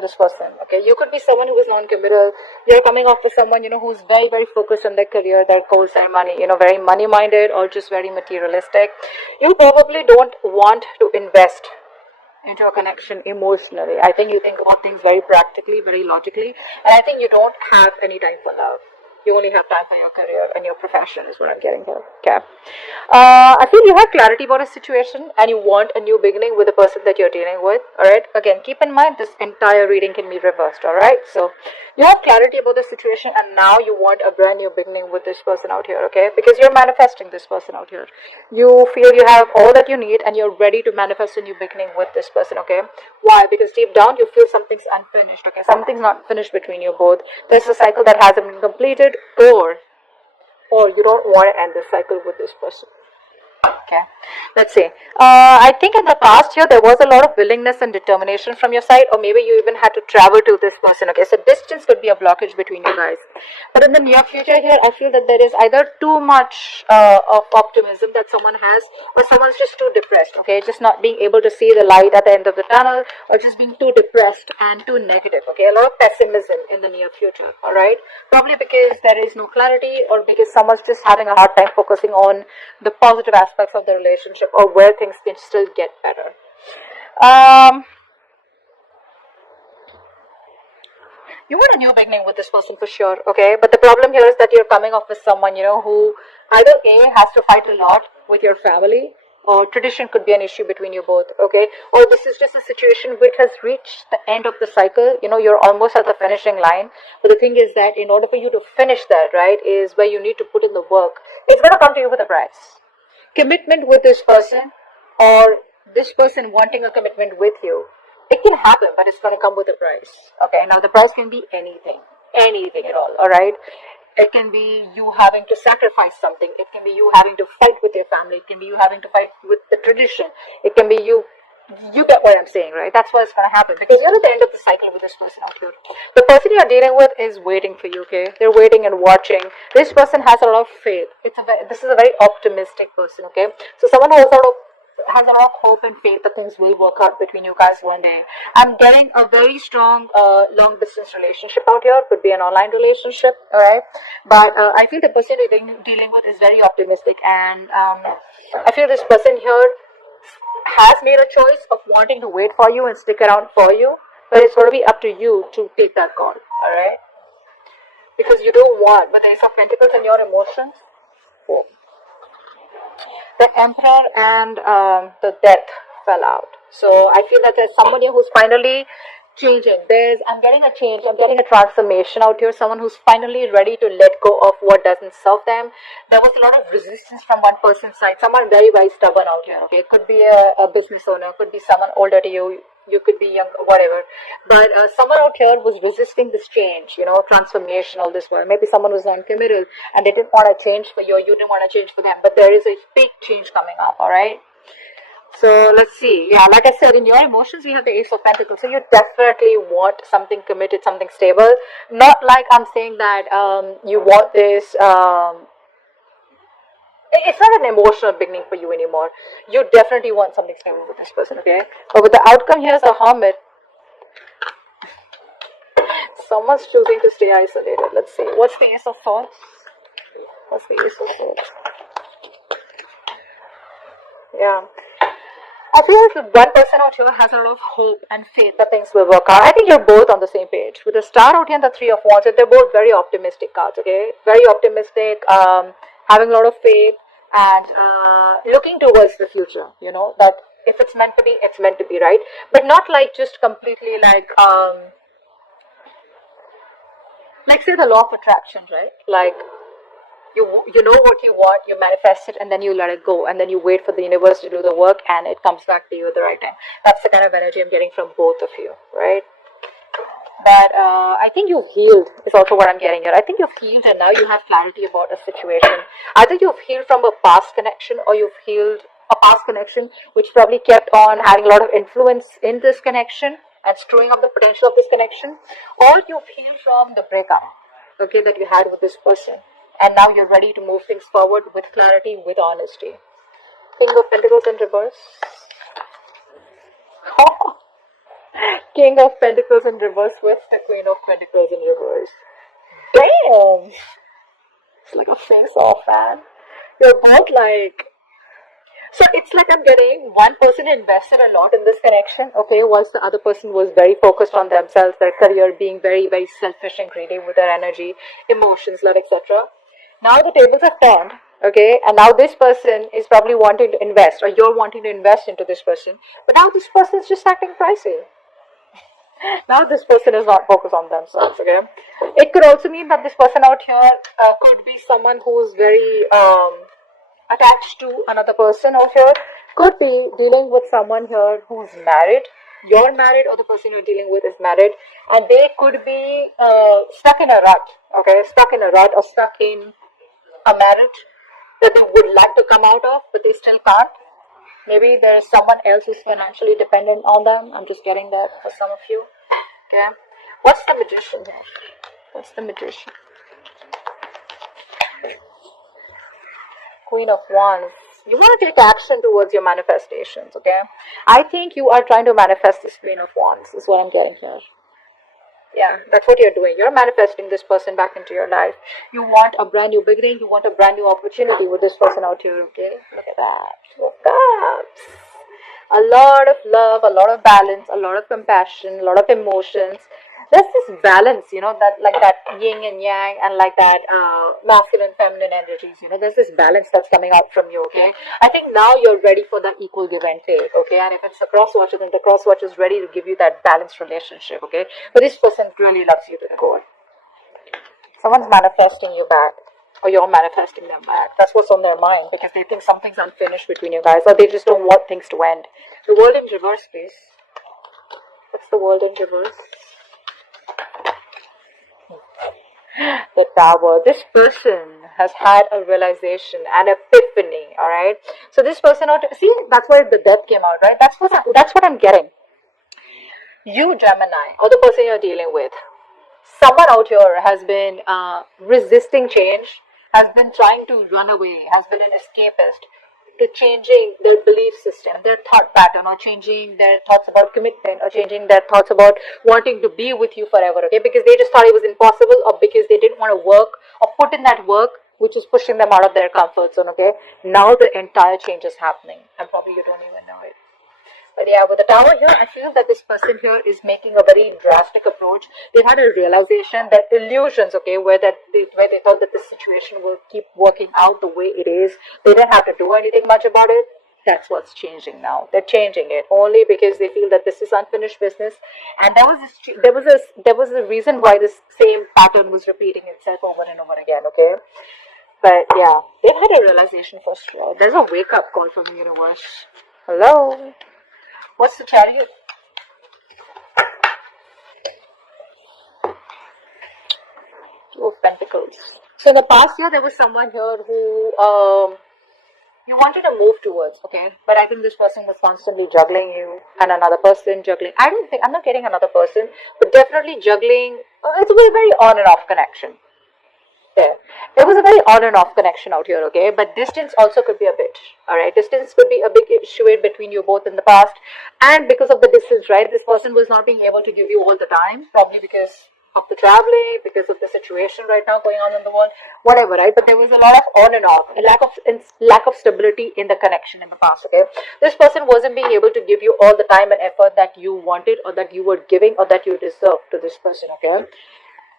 from this person. Okay, you could be someone who is non-committal. You're coming off with someone, who's very, very focused on their career, their goals, their money, very money-minded or just very materialistic. You probably don't want to invest into a connection emotionally. I think you think about things very practically, very logically, and I think you don't have any time for love. You only have time for your career and your profession is what I'm getting here. Okay. I feel you have clarity about a situation and you want a new beginning with the person that you're dealing with. Alright. Again, keep in mind this entire reading can be reversed. Alright. So you have clarity about the situation and now you want a brand new beginning with this person out here. Okay. Because you're manifesting this person out here. You feel you have all that you need and you're ready to manifest a new beginning with this person. Okay. Why? Because deep down you feel something's unfinished. Okay. Something's not finished between you both. There's a cycle that hasn't been completed. Or you don't want to end this cycle with this person. Okay, let's see. I think in the past year there was a lot of willingness and determination from your side, or maybe you even had to travel to this person. Okay, so distance could be a blockage between you guys. But in the near future here, I feel that there is either too much of optimism that someone has, or someone's just too depressed. Okay, just not being able to see the light at the end of the tunnel, or just being too depressed and too negative. Okay, a lot of pessimism in the near future. All right, probably because there is no clarity, or because someone's just having a hard time focusing on the positive aspects of the relationship or where things can still get better. You want a new beginning with this person for sure, okay? But the problem here is that you're coming off with someone, who either A, has to fight a lot with your family, or tradition could be an issue between you both, okay? Or this is just a situation which has reached the end of the cycle, you're almost at the finishing line. But the thing is that in order for you to finish that, right, is where you need to put in the work. It's going to come to you with a price. Commitment with this person, or this person wanting a commitment with you, it can happen, but it's going to come with a price. Okay, now the price can be anything at all. All right, it can be you having to sacrifice something. It can be you having to fight with your family. It can be you having to fight with the tradition. It can be you get what I'm saying, right? That's what's going to happen because you're at the end of the cycle with this person out here. The person you're dealing with is waiting for you, okay? They're waiting and watching. This person has a lot of faith. This is a very optimistic person, okay? So someone who has a lot of hope and faith that things will work out between you guys one day. I'm getting a very strong long distance relationship out here. Could be an online relationship, all right? But I feel the person you're dealing with is very optimistic, and I feel this person here has made a choice of wanting to wait for you and stick around for you, but it's going to be up to you to take that call, all right? Because you don't want, but there's a pentacles in your emotions. Oh. The Emperor and the Death fell out. So I feel that there's someone here who's finally changing. I'm getting a change, I'm getting a transformation out here. Someone who's finally ready to let go of what doesn't serve them. There was a lot of resistance from one person's side. Someone very, very stubborn out here. Okay, it could be a business owner, could be someone older to you. You could be young, whatever. But someone out here was resisting this change, transformation, all this while. Maybe someone was non-committal and they didn't want to change for you, or you didn't want to change for them. But there is a big change coming up, all right? So let's see. Yeah, like I said, in your emotions, we have the Ace of Pentacles. So you definitely want something committed, something stable. Not like I'm saying that you want this. It's not an emotional beginning for you anymore. You definitely want something stable with this person, okay? But with the outcome here is a Hermit. Someone's choosing to stay isolated. Let's see. What's the Ace of Swords? What's the Ace of Swords? Yeah. I feel like one person out here has a lot of hope and faith that things will work out. I think you're both on the same page. With the Star out here and the Three of Wands, they're both very optimistic cards, okay? Very optimistic, having a lot of faith and looking towards the future, that if it's meant to be, it's meant to be, right? But not like just completely like say the law of attraction, right? Like, you know what you want, you manifest it, and then you let it go, and then you wait for the universe to do the work, and it comes back to you at the right time. That's the kind of energy I'm getting from both of you, right? But I think you've healed is also what I'm getting here. I think you've healed, and now you have clarity about a situation. Either you've healed from a past connection, or you've healed a past connection which probably kept on having a lot of influence in this connection and screwing up the potential of this connection, or you've healed from the breakup, okay, that you had with this person. And now you're ready to move things forward with clarity, with honesty. King of Pentacles in reverse. King of Pentacles in reverse with the Queen of Pentacles in reverse. Damn! It's like a face-off, man. You're both like... So it's like I'm getting one person invested a lot in this connection, okay, whilst the other person was very focused on themselves, their career, being very, very selfish and greedy with their energy, emotions, love, etc. Now the tables have turned, okay, and now this person is probably wanting to invest, or you're wanting to invest into this person, but now this person is just acting pricey. Now this person is not focused on themselves, okay. It could also mean that this person out here could be someone who's very attached to another person out here, could be dealing with someone here who's married. You're married, or the person you're dealing with is married, and they could be stuck in a rut, okay, stuck in a rut, or stuck in a marriage that they would like to come out of, but they still can't. Maybe there's someone else who's financially dependent on them. I'm just getting that for some of you. Okay. What's the Magician here? What's the Magician? Queen of Wands. You want to take action towards your manifestations, okay? I think you are trying to manifest this Queen of Wands, is what I'm getting here. Yeah, that's what you're doing. You're manifesting this person back into your life. You want a brand new beginning. You want a brand new opportunity with this person out here, okay? Look at that. Look up. A lot of love, a lot of balance, a lot of compassion, a lot of emotions. There's this balance, that like that yin and yang, and like that masculine, feminine energies, there's this balance that's coming out from you, okay? I think now you're ready for the equal give and take, okay? And if it's a cross watcher, then the cross watcher is ready to give you that balanced relationship, okay? But this person really loves you to the core. Someone's manifesting you back, or you're manifesting them back. That's what's on their mind, because they think something's unfinished between you guys, or they just don't want things to end. The World in reverse, please. What's the World in reverse? The Tower. This person has had a realization, an epiphany, alright? So this person see, that's why the death came out, right? That's what I'm getting. You, Gemini, or the person you're dealing with, someone out here has been resisting change, has been trying to run away, has been an escapist to changing their belief system, their thought pattern, or changing their thoughts about commitment, or changing their thoughts about wanting to be with you forever, okay? Because they just thought it was impossible, or because they didn't want to work or put in that work, which is pushing them out of their comfort zone, okay? Now the entire change is happening, and probably you don't even know it. But yeah, with the Tower here, I feel that this person here is making a very drastic approach. They've had a realization that illusions, okay, where they thought that this situation will keep working out the way it is. They didn't have to do anything much about it. That's what's changing now. They're changing it only because they feel that this is unfinished business. And there was a reason why this same pattern was repeating itself over and over again, okay? But yeah, they've had a realization for sure. There's a wake-up call from the universe. Hello? What's the Chariot? Two of Pentacles. So in the past year, there was someone here who you wanted to move towards, okay? But I think this person was constantly juggling you, and another person juggling. I'm not getting another person, but definitely juggling. It's a very on and off connection. There. It was a very on and off connection out here, okay? But distance also could be a bit, alright? Distance could be a big issue between you both in the past. And because of the distance, right? This person was not being able to give you all the time, probably because of the traveling, because of the situation right now going on in the world, whatever, right? But there was a lot of on and off, a lack of stability in the connection in the past, okay? This person wasn't being able to give you all the time and effort that you wanted, or that you were giving, or that you deserved to this person, okay?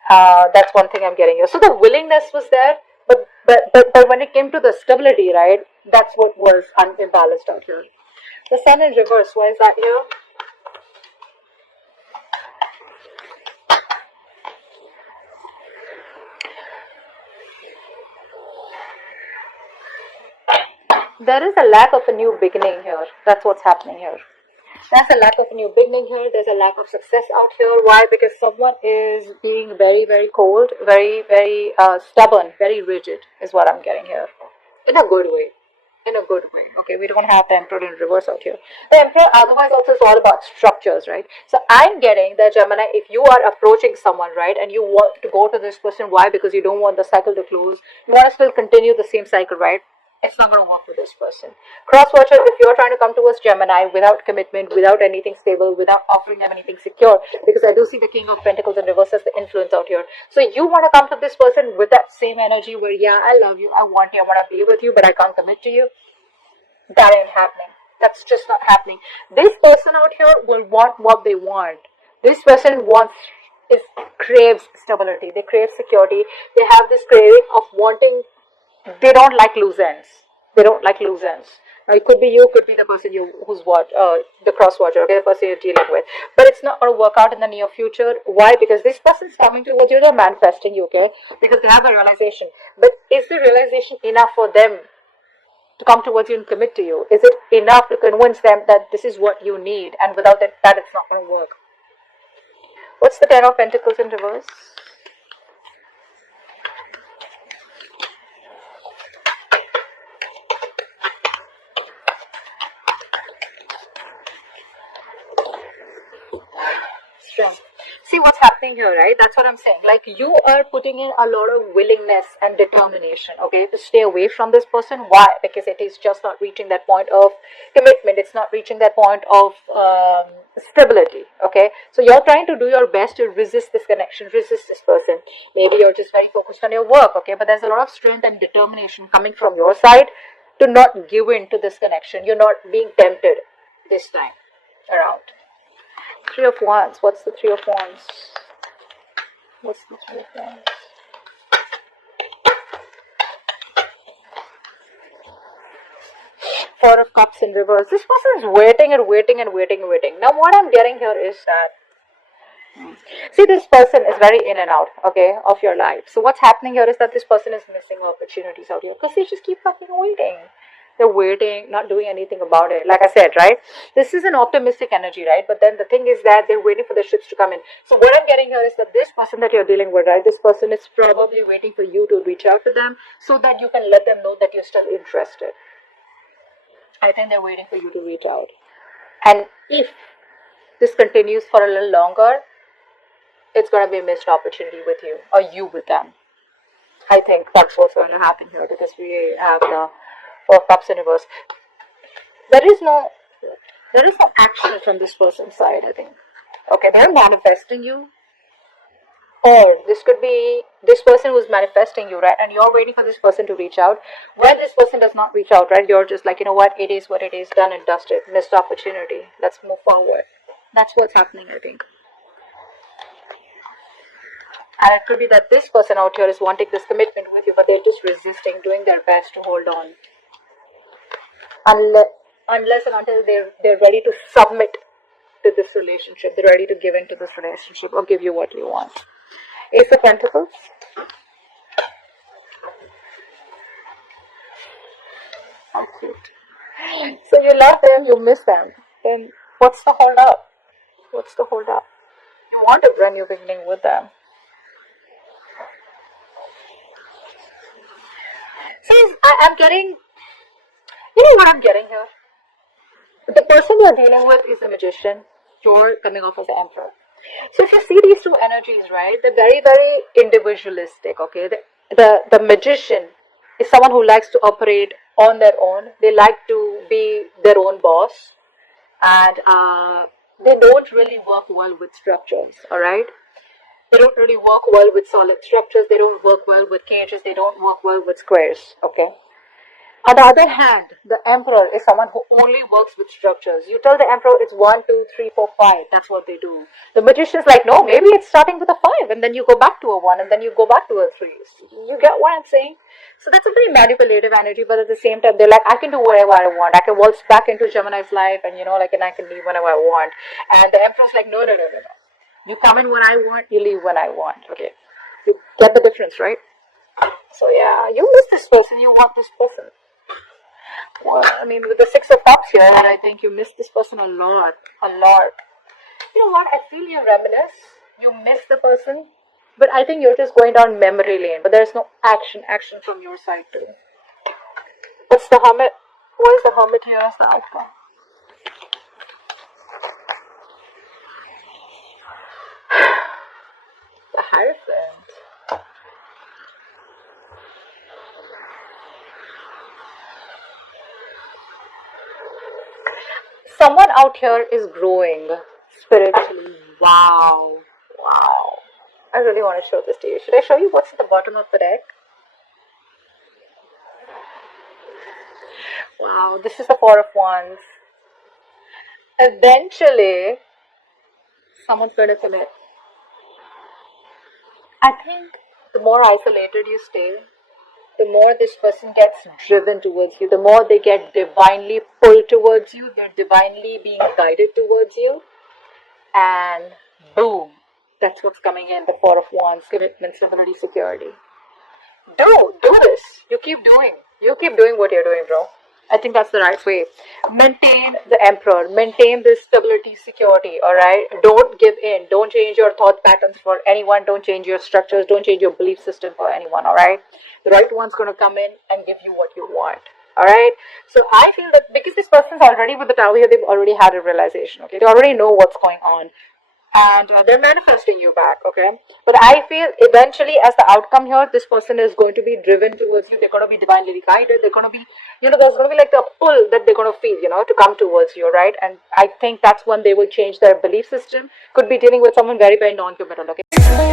That's one thing I'm getting here. So the willingness was there, but when it came to the stability, right, that's what was imbalanced out here. The Sun in reverse, why is that here? There is a lack of a new beginning here. That's what's happening here. There's a lack of a new beginning here. There's a lack of success out here. Why? Because someone is being very, very cold, very, very stubborn, very rigid is what I'm getting here. In a good way. In a good way. Okay, we don't have the Emperor in reverse out here. The Emperor otherwise also is all about structures, right? So I'm getting that, Gemini, if you are approaching someone, right, and you want to go to this person, why? Because you don't want the cycle to close. You want to still continue the same cycle, right? it's not going to work with this person. Cross watcher, if you're trying to come towards Gemini without commitment, without anything stable, without offering them anything secure, because I do see the King of Pentacles in reverse as the influence out here. So you want to come to this person with that same energy where, yeah, I love you, I want you, I want to be with you, but I can't commit to you. That ain't happening. That's just not happening. This person out here will want what they want. This person craves stability. They crave security. They have this craving of wanting. They don't like loose ends. They don't like loose ends. Now, it could be you, could be the person who's the cross watcher, okay, the person you're dealing with. But it's not going to work out in the near future. Why? Because this person's coming towards you, they're manifesting you, okay? Because they have a realization. But is the realization enough for them to come towards you and commit to you? Is it enough to convince them that this is what you need, and without that it's not going to work? What's the Ten of Pentacles in reverse? Strength. See what's happening here, right? That's what I'm saying. Like, you are putting in a lot of willingness and determination, okay, to stay away from this person. Why? Because it is just not reaching that point of commitment. It's not reaching that point of stability, okay? So you're trying to do your best to resist this connection, resist this person. Maybe you're just very focused on your work, okay? But there's a lot of strength and determination coming from your side to not give in to this connection. You're not being tempted this time around. Three of Wands. What's the Three of Wands? What's the Three of Wands? Four of Cups in reverse. This person is waiting and waiting and waiting and waiting. Now what I'm getting here is that, see, this person is very in and out, okay, of your life. So what's happening here is that this person is missing opportunities out here because they just keep fucking waiting. They're waiting, not doing anything about it. Like I said, right? This is an optimistic energy, right? But then the thing is that they're waiting for the ships to come in. So what I'm getting here is that this person that you're dealing with, right? This person is probably waiting for you to reach out to them so that you can let them know that you're still interested. I think they're waiting for you to reach out. And if this continues for a little longer, it's going to be a missed opportunity with you, or you with them. I think that's what's going to happen here, because we have the Four of Cups in reverse. There is no action from this person's side, I think. Okay, they're manifesting you. Or this could be this person who's manifesting you, right? And you're waiting for this person to reach out. When this person does not reach out, right, you're just like, you know what it is, done and dusted. Missed opportunity. Let's move forward. That's what's happening, I think. And it could be that this person out here is wanting this commitment with you, but they're just resisting, doing their best to hold on. Unless and until they're ready to submit to this relationship, they're ready to give in to this relationship or give you what you want. Ace of Pentacles. How cute. So you love them, you miss them. Then what's the hold up? What's the hold up? You want a brand new beginning with them. See, I'm getting, you know what I'm getting here? The person you're dealing with is a magician. You're coming off as the emperor. So if you see these two energies, right, they're very, very individualistic, okay? The magician is someone who likes to operate on their own. They like to be their own boss. And they don't really work well with structures, alright? They don't really work well with solid structures. They don't work well with cages. They don't work well with squares, okay? On the other hand, the emperor is someone who only works with structures. You tell the emperor it's 1, 2, 3, 4, 5. That's what they do. The magician's like, no, maybe it's starting with a 5, and then you go back to a 1, and then you go back to a 3. You get what I'm saying? So that's a very manipulative energy, but at the same time, they're like, I can do whatever I want. I can waltz back into Gemini's life, and and I can leave whenever I want. And the emperor's like, no. You come in when I want, you leave when I want. Okay. You get the difference, right? So yeah, you miss this person, you want this person. Well, I mean, with the Six of Cups here, I think you miss this person a lot. You know what? I feel you reminisce. You miss the person. But I think you're just going down memory lane. But there's no action from your side too. What's the Hermit? Who is the Hermit here as the outcome? The Hierophant. someone out here is growing spiritually. Wow. Wow. I really want to show this to you. Should I show you what's at the bottom of the deck? Wow, this is the Four of Wands. Eventually, someone's going to commit. I think the more isolated you stay, the more this person gets driven towards you, the more they get divinely pulled towards you, they're divinely being guided towards you, and boom, that's what's coming in, the Four of Wands, commitment, stability, security. Do this. You keep doing what you're doing, bro. I think that's the right way. Maintain the Emperor. Maintain this stability, security, alright? Don't give in. Don't change your thought patterns for anyone. Don't change your structures. Don't change your belief system for anyone, alright? The right one's going to come in and give you what you want, alright? So I feel that because this person's already with the Tower here, they've already had a realization, okay? They already know what's going on. And they're manifesting you back, okay? But I feel eventually as the outcome here, this person is going to be driven towards you. They're going to be divinely guided. They're going to be, there's going to be like the pull that they're going to feel, to come towards you, right? And I think that's when they will change their belief system. Could be dealing with someone very, very non-committal, okay?